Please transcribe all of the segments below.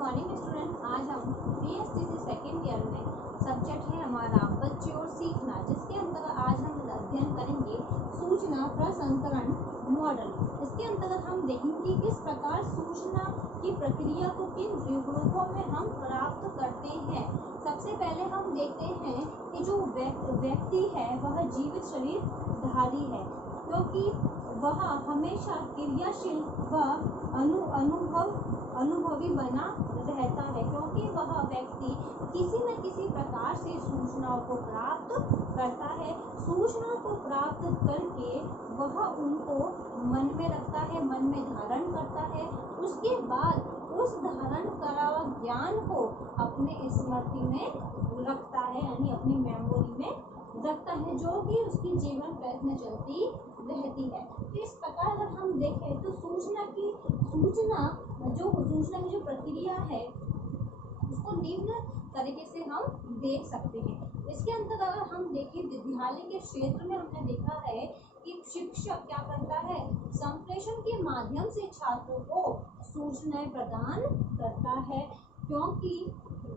Morning student. आज हम BSTC second year में सब्जेक्ट है हमारा बच्चे और सीखना, जिसके अंतर्गत आज हम अध्ययन करेंगे सूचना प्रसंस्करण मॉडल। इसके अंतर्गत हम देखेंगे किस प्रकार सूचना की प्रक्रिया को किन रूपों में हम प्राप्त करते हैं। सबसे पहले हम देखते हैं कि जो व्यक्ति है वह जीवित शरीरधारी है, क्योंकि वह हमेशा क्रियाशील व अनुभवी बना रहता है, क्योंकि वह व्यक्ति किसी न किसी प्रकार से सूचनाओं को प्राप्त करता है। सूचनाओं को प्राप्त करके वह उनको मन में रखता है, मन में धारण करता है। उसके बाद उस धारण करा हुआ ज्ञान को अपने स्मृति में रखता है, यानी अपनी मेमोरी में रखता है, जो कि उसकी जीवन प्रयत्न चलती रहती है। तो इस प्रकार अगर हम देखें तो सूचना की जो प्रक्रिया है उसको निम्न तरीके से हम देख सकते हैं। इसके अंतर्गत अगर हम देखें विद्यालय के क्षेत्र में हमने देखा है कि शिक्षक क्या करता है, संप्रेषण के माध्यम से छात्रों को सूचनाएं प्रदान करता है, क्योंकि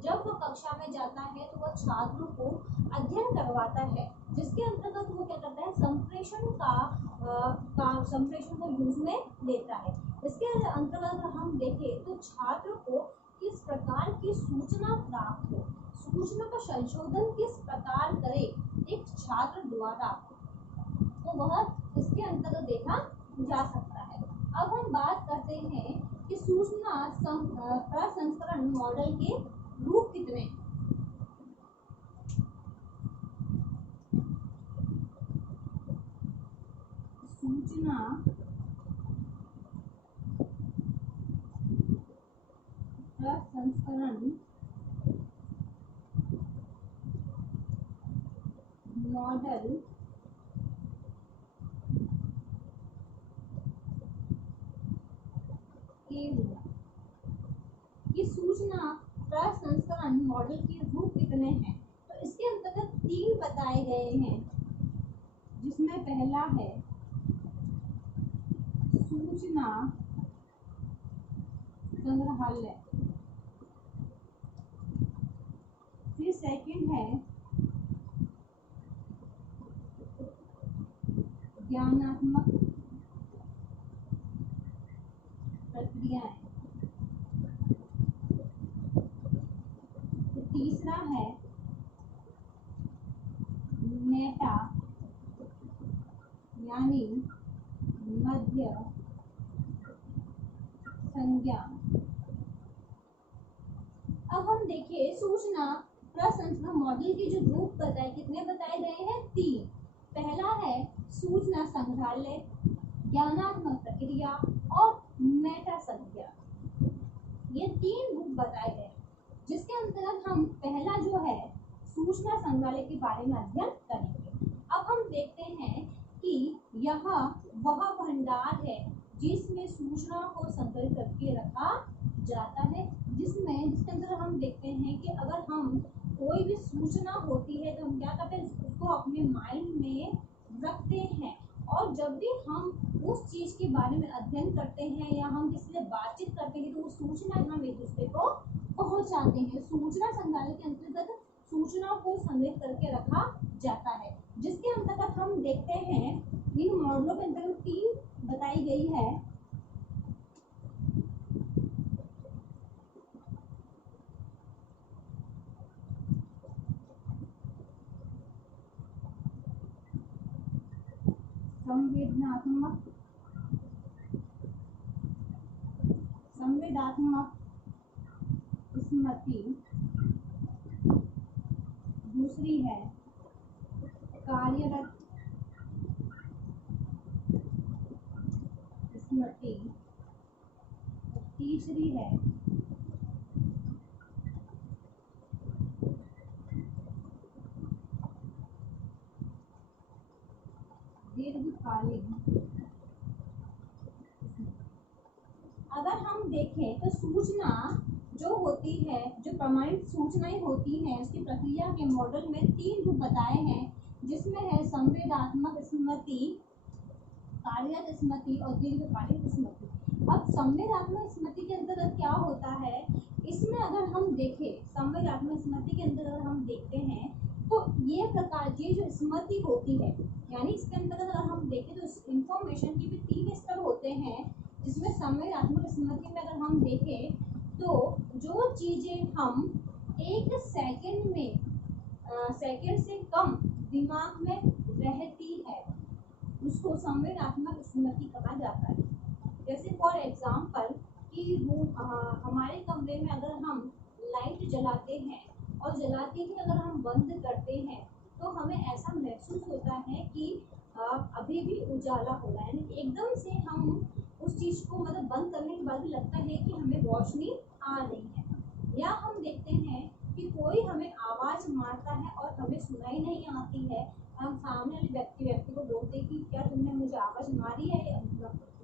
जब वह कक्षा में जाता है तो वह छात्रों को अध्ययन करवाता है, जिसके अंतर्गत वो क्या करता है, संप्रेषण को यूज में लेता है। इसके अंतर्गत हम देखें तो छात्र को किस प्रकार की सूचना प्राप्त हो, सूचना का संशोधन किस प्रकार करे एक छात्र द्वारा, तो वह इसके अंतर्गत देखा जा सकता है। अब हम बात करते हैं कि सूचना प्रसंस्करण मॉडल के रूप कितने हैं। सूचना प्रसंस्करण मॉडल के सूचना प्रसंस्करण मॉडल के रूप कितने हैं, तो इसके अंतर्गत 3 बताए गए हैं, जिसमें पहला है सूचना संग्रहालय, फिर सेकंड है ज्ञानात्मक प्रक्रियाएं, तो तीसरा है मेटा यानी मध्य संज्ञा। अब हम देखिए सूचना प्रसंस्करण मॉडल के जो रूप कितने बताए गए हैं, 3। पहला है सूचना संग्रहालय, ज्ञानात्मक प्रक्रिया और मेटा संज्ञा। ये 3 रूप बताए गए, जिसके अंतर्गत हम पहला जो है सूचना संग्रहालय के बारे में अध्ययन करेंगे। अब हम देखते हैं कि यह वह भंडार है जिसमें सूचनाओं को संग्रहित करके रखा जाता है, जिसके अंदर हम देखते हैं कि अगर हम कोई भी सूचना होती है तो हम क्या करते हैं, उसको अपने माइंड में रखते हैं, और जब भी हम उस चीज के बारे में अध्ययन करते हैं या हम किसी से बातचीत करते हैं तो वो सूचना हम एक दूसरे को पहुंचाते हैं। सूचना संग्रहालय के अंतर्गत सूचनाओं को संग्रहित करके रखा जाता है, जिसके अंतर्गत हम देखते हैं इन मॉडलों के अंतर्गत 3 बताई गई है। संवेदात्मक स्मृति, दूसरी है कार्यरत स्मृति, तीसरी है दीर्घकालीन। अगर हम देखें तो सूचना जो होती है, जो प्रमाणित सूचनाएं होती हैं, उसकी प्रक्रिया के मॉडल में 3 रूप बताए हैं, जिसमें है संवेदात्मक स्मृति, कार्यरत स्मृति और दीर्घकालिक स्मृति। अब संवेदात्मक स्मृति के अंतर्गत क्या होता है इसमें अगर हम देखें संवेदनात्मक स्मृति के अंदर अगर हम देखते हैं तो ये प्रकार ये जो स्मृति होती है, यानी इसके अंतर्गत अगर हम देखें तो इंफॉर्मेशन की भी 3 स्तर होते हैं, जिसमें संवेदनात्मक स्मृति में अगर हम देखें तो जो चीजें हम 1 सेकंड में सेकंड से कम दिमाग में रहती है उसको संवेदनात्मक स्मृति कहा जाता है। जैसे फॉर एग्जाम्पल कि हमारे कमरे में अगर हम लाइट जलाते हैं और जलाते ही अगर हम बंद करते हैं तो हमें ऐसा महसूस होता है कि अभी भी उजाला हो रहा है, यानी एकदम से हम उस चीज़ को मतलब बंद करने के बाद भी लगता है कि हमें रोशनी आ रही है। या हम देखते हैं कि कोई हमें आवाज़ मारता है और हमें सुनाई नहीं आती है, हम सामने वाले व्यक्ति को बोलते हैं कि क्या तुमने मुझे आवाज़ मारी है या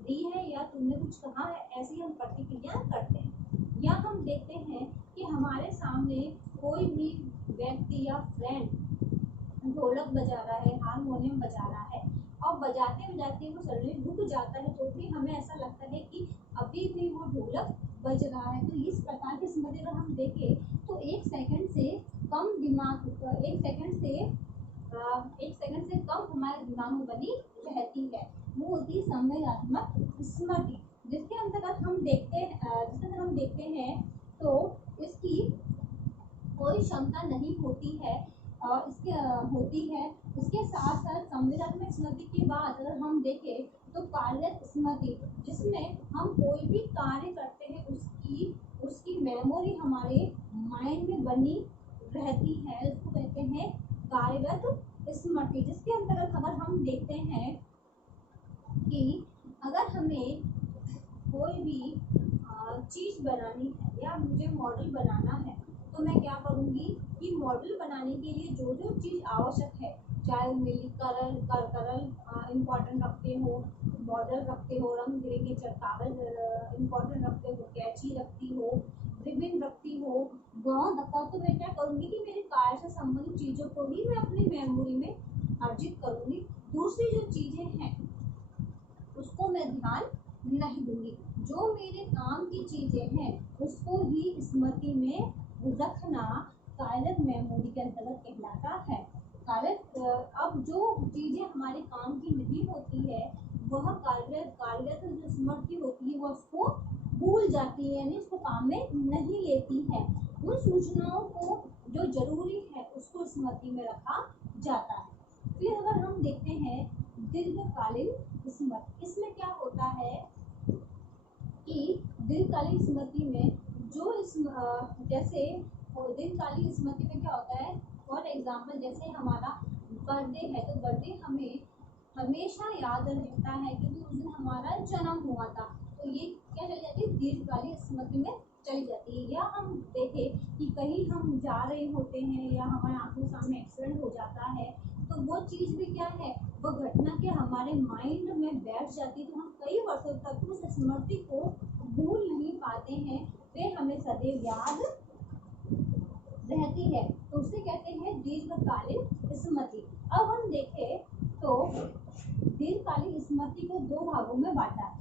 दी है या तुमने कुछ कहा है, ऐसी हम प्रतिक्रिया करते हैं। या हम देखते हैं कि हमारे सामने कोई भी व्यक्ति या फ्रेंड ढोलक बजा रहा है, हारमोनियम बजा रहा है और बजाते बजाते वो सडनली रुक जाता है तो भी हमें ऐसा लगता है कि अभी भी वो ढोलक बज रहा है। तो इस प्रकार की स्मृति अगर हम देखें तो 1 सेकंड से कम दिमाग 1 सेकंड से कम हमारे दिमाग में बनी रहती है, वो होती है संवेदनात्मक स्मृति। जिसके अंतर्गत हम देखते हैं तो इसकी कोई क्षमता नहीं होती है और इसके साथ साथ संवेदनात्मक स्मृति के बाद अगर हम देखें तो कार्यरत स्मृति, जिसमें हम कोई भी कार्य करते हैं उसकी मेमोरी हमारे माइंड में बनी रहती है, उसको कहते हैं कार्यरत स्मृति। जिसके अंतर्गत अगर हम देखते हैं कि अगर हमें कोई भी चीज़ बनानी है या मुझे मॉडल बनाना है तो मैं क्या करूँगी कि मॉडल बनाने के लिए जो जो चीज़ आवश्यक है, चाहे मिली करल इम्पोर्टेंट रखते हो, मॉडल रखते हो, रंग बिरंगे कागज इम्पोर्टेंट रखते हो, कैंची रखती हो, रिबिन रखती हो, गोंद रखता तो मैं क्या करूँगी कि मेरे कार्य से संबंधित चीज़ों को ही मैं अपनी मेमोरी में अर्जित करूँगी। दूसरी जो चीज़ें हैं उसको मैं ध्यान नहीं दूंगी, जो मेरे काम की चीज़ें हैं उसको ही स्मृति में रखना कार्यरत मेमोरी के अंतर्गत कहलाता है। अब जो चीज़ें हमारे काम की नहीं होती है वह कार्यरत जो स्मृति होती है वह उसको भूल जाती है, यानी उसको काम में नहीं लेती है। उन सूचनाओं को जो जरूरी है उसको स्मृति में रखा जाता है। फिर अगर हम देखते हैं दीर्घकालीन स्मृति, इसमें क्या होता है कि दीर्घकालीन स्मृति में जैसे दीर्घकालीन स्मृति में क्या होता है, फॉर एग्जाम्पल जैसे हमारा बर्थडे है तो बर्थडे हमें हमेशा याद रहता है क्योंकि उस दिन हमारा जन्म हुआ था, तो ये क्या चली जाती है दीर्घकालीन स्मृति में चली जाती है। या हम देखें कि कहीं हम जा रहे होते हैं या हमारे आंखों सामने एक्सीडेंट हो जाता है तो वो चीज़ भी क्या है, वो घटना के हमारे माइंड में बैठ जाती है, तो हम कई वर्षों तक उस स्मृति को भूल नहीं पाते हैं, वे हमें सदैव याद रहती है, तो उसे कहते हैं दीर्घकालीन स्मृति। अब हम देखें तो दीर्घकालीन स्मृति को 2 भागों में बांटा है।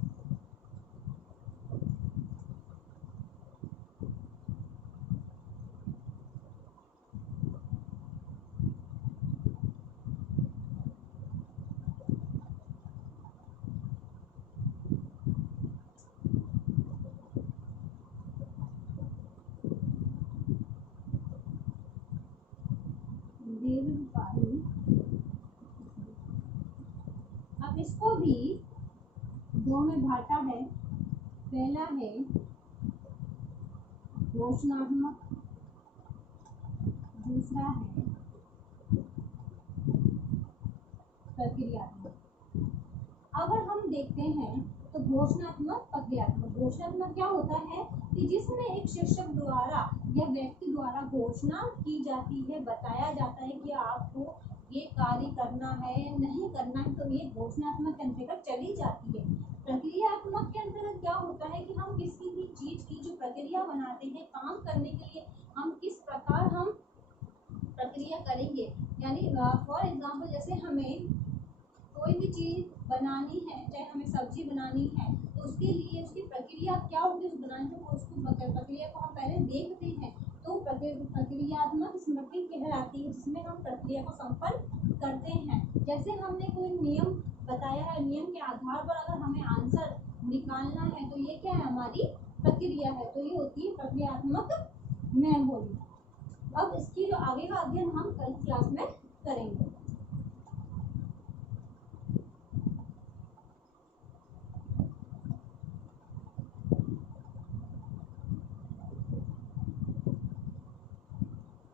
अब इसको भी 2 में बांटा है। पहला है घोषणात्मक, दूसरा है प्रक्रियात्मक। अगर हम देखते हैं तो घोषणात्मक प्रक्रियात्मक, घोषणात्मक क्या होता है कि जिसमें एक शिक्षक द्वारा या व्यक्ति द्वारा घोषणा की जाती है, बताया जाता है कि आपको ये कार्य करना है या नहीं करना है, तो ये घोषणात्मक के अंतर्गत चली जाती है। प्रक्रियात्मक के अंतर्गत क्या होता है कि हम किसी भी चीज की जो प्रक्रिया बनाते हैं काम करने के लिए, हम किस प्रकार हम प्रक्रिया करेंगे, यानी फॉर एग्जाम्पल जैसे हमें कोई भी चीज़ बनानी है, चाहे हमें सब्जी बनानी है तो उसके लिए उसकी प्रक्रिया क्या होगी, उस दौरान जो उसको प्रक्रिया को हम पहले देखते हैं तो प्रक्रियात्मक स्मृति कहलाती है, जिसमें हम प्रक्रिया को संपन्न करते हैं। जैसे हमने कोई नियम बताया है, नियम के आधार पर अगर हमें आंसर निकालना है तो ये क्या है, हमारी प्रक्रिया है, तो ये होती है प्रक्रियात्मक मेमोरी। अब इसकी जो आगे का अध्ययन हम कल क्लास में करेंगे।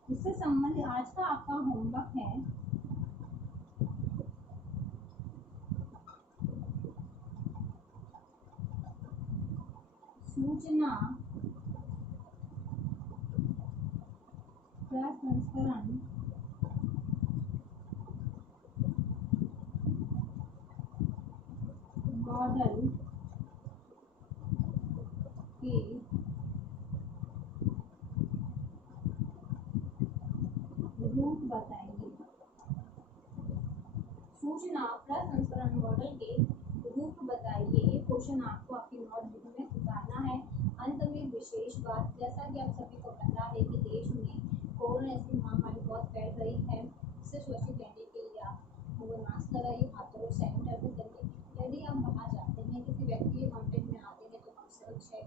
इससे संबंधित आज का आपका होमवर्क है सूचना प्रसंस्करण मॉडल के रूप बताइए। सूचना प्रसंस्करण मॉडल के रूप बताइए। ये क्वेश्चन आपको आपकी नोटबुक में उतारना है। अंत में विशेष बात, जैसा कि आप सभी को पता है कि देश में कोरोना ऐसी महामारी बहुत फैल रही है, इससे सुरक्षित रहने के लिए आप मास्क लगाइए, हाथों को सैनिटाइजर करिए। यदि आप बाहर जाते हैं, किसी व्यक्ति के कांटेक्ट में आते हैं तो हम सुरक्षित